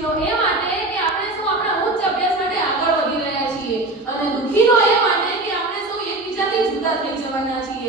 ખુશીનો એ માટે કે આપણે શું આપણા ઉચ્ચ અભ્યાસ માટે આગળ વધી રહ્યા છીએ અને દુઃખીનો એ માટે કે આપણે શું એકબીજાથી જુદા થઈ જવાના છીએ